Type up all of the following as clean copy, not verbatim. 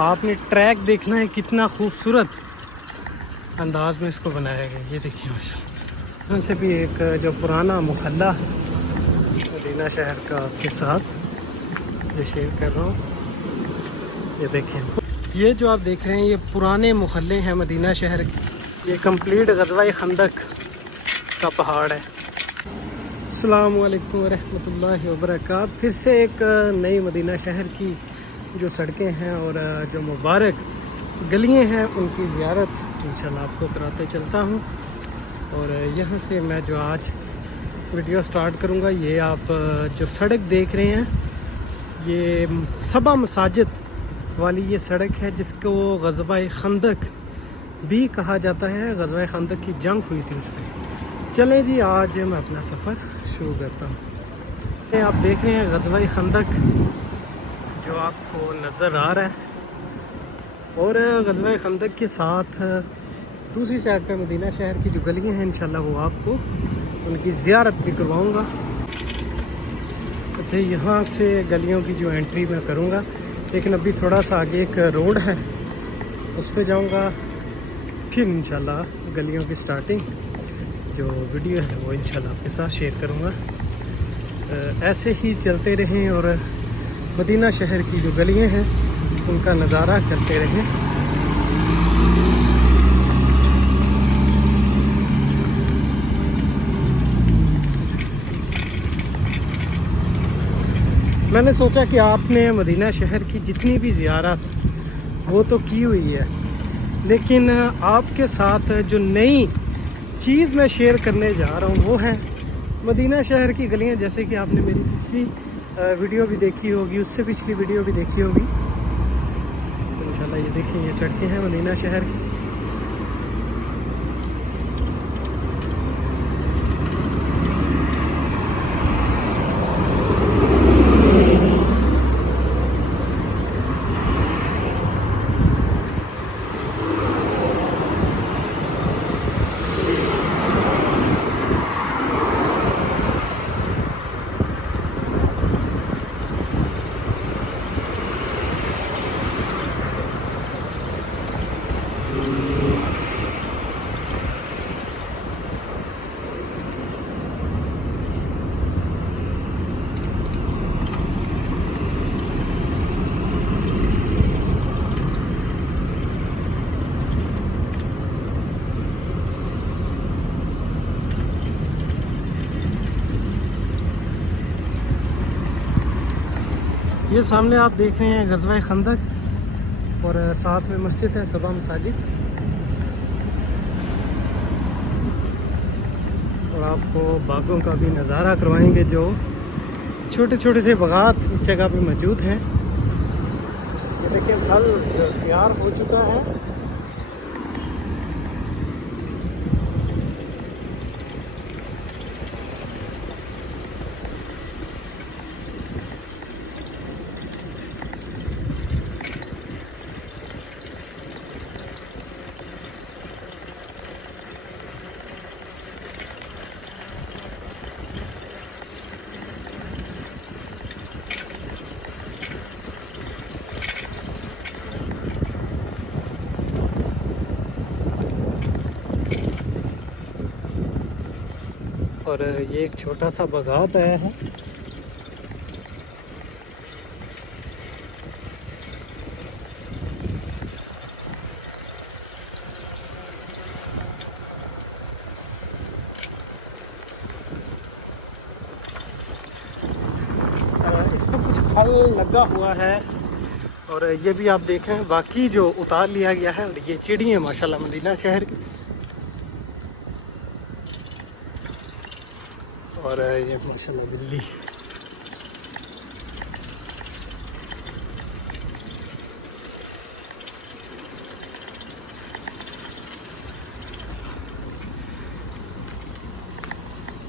आपने ट्रैक देखना है, कितना खूबसूरत अंदाज में इसको बनाया गया। ये देखिए माशाल्लाह। यहाँ से भी एक जो पुराना मोहल्ला मदीना शहर का आपके साथ ये शेयर कर रहा हूँ। ये देखिए, ये जो आप देख रहे हैं ये पुराने मोहल्ले हैं मदीना शहर के। ये कंप्लीट ग़ज़वा-ए खंदक का पहाड़ है। अस्सलाम वालेकुम रहमतुल्लाहि व बरकात। फिर से एक नई मदीना शहर की जो सड़कें हैं और जो मुबारक गलियां हैं उनकी ज़ियारत इंशाल्लाह आपको कराते चलता हूं। और यहाँ से मैं जो आज वीडियो स्टार्ट करूँगा, ये आप जो सड़क देख रहे हैं ये सबा मसाजिद वाली ये सड़क है, जिसको ग़ज़वा-ए खंदक भी कहा जाता है। ग़ज़वा-ए खंदक की जंग हुई थी उस पर। चलें जी, आज मैं अपना सफ़र शुरू करता हूँ। आप देख रहे हैं ग़ज़वा-ए खंदक जो आपको नज़र आ रहा है, और ग़ज़वा-ए खंदक के साथ दूसरी साइड पे मदीना शहर की जो गलियाँ हैं इंशाल्लाह वो आपको उनकी ज़ियारत भी करवाऊँगा। अच्छा, यहाँ से गलियों की जो एंट्री मैं करूँगा, लेकिन अभी थोड़ा सा आगे एक रोड है उस पर जाऊँगा, फिर इंशाल्लाह गलियों की स्टार्टिंग जो वीडियो है वो इंशाल्लाह आपके साथ शेयर करूँगा। ऐसे ही चलते रहें और मदीना शहर की जो गलियां हैं उनका नज़ारा करते रहें। मैंने सोचा कि आपने मदीना शहर की जितनी भी ज़ियारत वो तो की हुई है, लेकिन आपके साथ जो नई चीज़ मैं शेयर करने जा रहा हूँ वो है मदीना शहर की गलियाँ। जैसे कि आपने मेरी पिछली वीडियो भी देखी होगी, उससे पिछली वीडियो भी देखी होगी। तो इंशाल्लाह ये देखिए, ये सड़कें हैं मदीना शहर की। ये सामने आप देख रहे हैं ग़ज़वा-ए खंदक, और साथ में मस्जिद है सबा मसाजिद। और आपको बागों का भी नज़ारा करवाएंगे, जो छोटे छोटे से बागात इस जगह पे मौजूद हैं। ये देखिए, फल जो तैयार हो चुका है। और ये एक छोटा सा बागात आया है। इसमें कुछ फल लगा हुआ है, और ये भी आप देख रहे हैं, बाकी जो उतार लिया गया है। और ये चिड़ियाँ माशाल्लाह मदीना शहर की। और ये माशाल्लाह बिल्ली।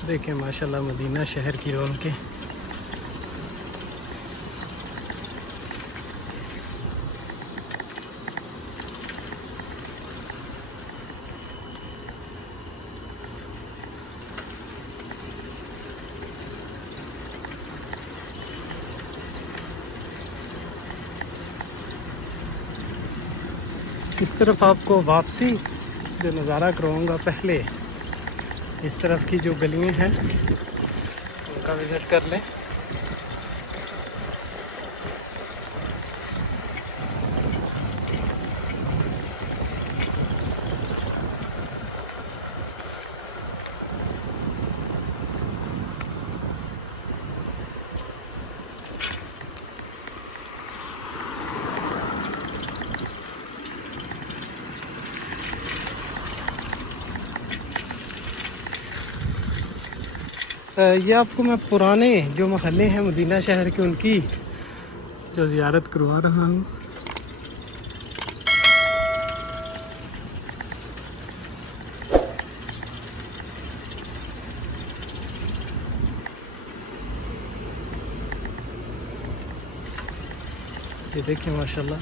देखें माशाल्लाह मदीना शहर की रौनकें। इस तरफ आपको वापसी जो नज़ारा करवाऊँगा, पहले इस तरफ की जो गलियाँ हैं उनका विज़िट कर लें। ये आपको मैं पुराने जो महल्ले हैं मदीना शहर के, उनकी जो ज़ियारत करवा रहा हूँ। ये देखिए माशाल्लाह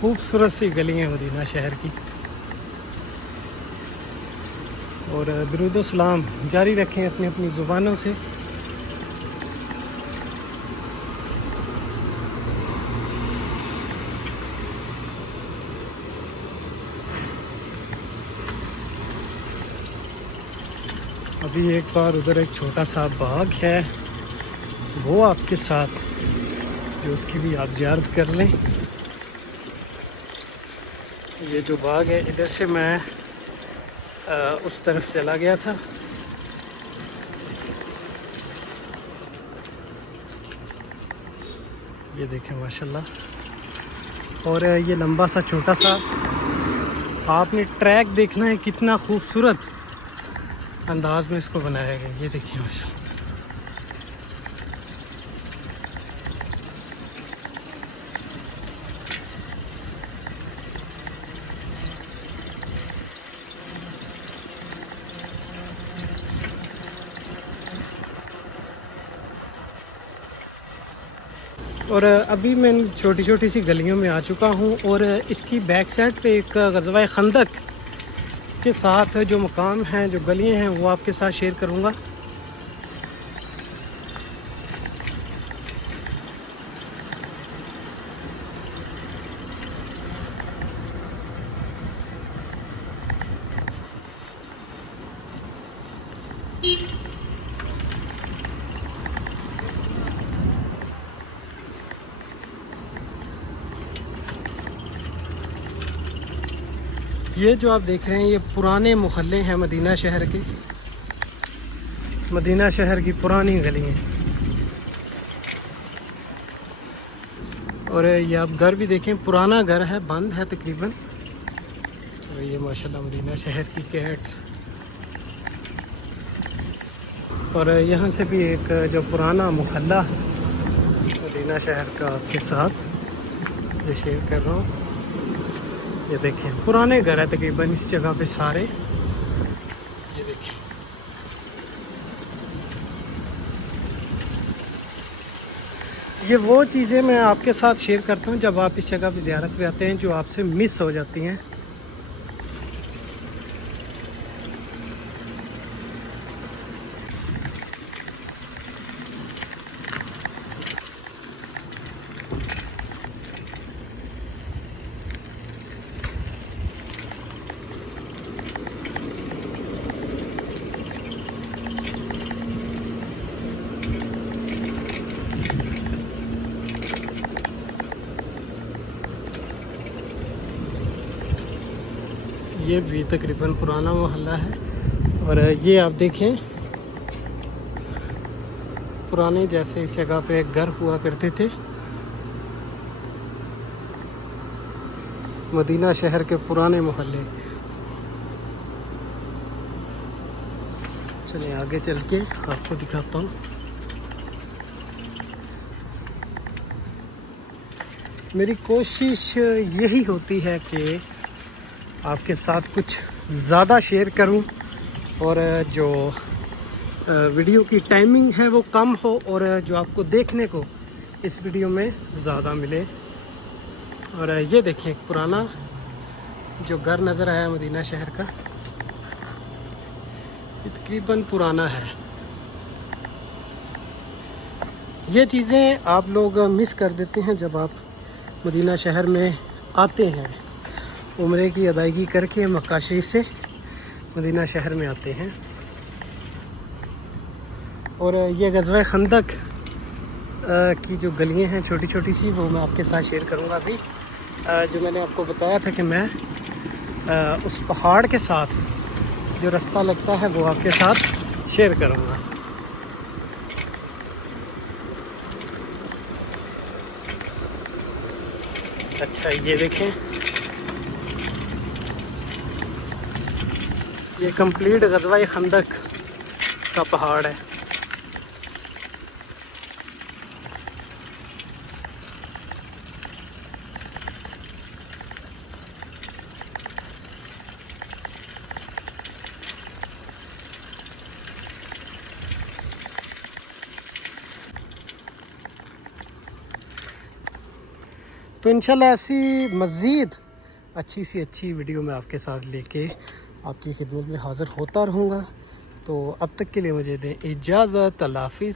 खूबसूरत सी गली है मदीना शहर की। और दुरूद सलाम जारी रखें अपनी अपनी ज़ुबानों से। अभी एक बार उधर एक छोटा सा बाग है, वो आपके साथ, जो उसकी भी आप ज़ियारत कर लें। ये जो बाग है, इधर से मैं उस तरफ चला गया था। ये देखें माशाल्लाह। और ये लंबा सा छोटा सा आपने ट्रैक देखना है, कितना खूबसूरत अंदाज में इसको बनाया गया। ये देखिए माशाल्लाह। और अभी मैं छोटी छोटी सी गलियों में आ चुका हूँ, और इसकी बैक साइड पे एक ग़ज़वा खंदक के साथ जो मकाम हैं, जो गलियाँ हैं, वो आपके साथ शेयर करूँगा। ये जो आप देख रहे हैं, ये पुराने मोहल्ले हैं मदीना शहर के, मदीना शहर की पुरानी गली हैं। और ये आप घर भी देखें, पुराना घर है, बंद है तकरीबन। तो ये माशाल्लाह मदीना शहर की गेट्स। और यहाँ से भी एक जो पुराना मोहल्ला मदीना शहर का आपके साथ ये शेयर कर रहा हूँ। ये देखें पुराने घर है तकरीबन इस जगह पे सारे। ये देखें, ये वो चीज़ें मैं आपके साथ शेयर करता हूँ जब आप इस जगह पे ज़ियारत पे आते हैं, जो आपसे मिस हो जाती हैं। ये भी तकरीबन पुराना मोहल्ला है। और ये आप देखें, पुराने जैसे इस जगह पे घर हुआ करते थे। मदीना शहर के पुराने मोहल्ले। चलिए आगे चल के आपको दिखाता हूँ। मेरी कोशिश यही होती है कि आपके साथ कुछ ज़्यादा शेयर करूं, और जो वीडियो की टाइमिंग है वो कम हो, और जो आपको देखने को इस वीडियो में ज़्यादा मिले। और ये देखिए एक पुराना जो घर नज़र आया मदीना शहर का, ये तकरीबन पुराना है। ये चीज़ें आप लोग मिस कर देते हैं जब आप मदीना शहर में आते हैं, उम्रे की अदायगी करके मक्का शरीफ से मदीना शहर में आते हैं। और ये ग़ज़वा खंदक की जो गलियां हैं छोटी छोटी सी, वो मैं आपके साथ शेयर करूंगा अभी। जो मैंने आपको बताया था कि मैं उस पहाड़ के साथ जो रास्ता लगता है वो आपके साथ शेयर करूंगा। अच्छा, ये देखें, ये कंप्लीट ग़ज़वा खंदक का पहाड़ है। तो इंशाल्लाह ऐसी मज़ीद अच्छी वीडियो मैं आपके साथ लेके आपकी खिदमत में हाज़िर होता रहूँगा। तो अब तक के लिए मुझे दें इजाज़त। अल्लाह हाफ़िज़।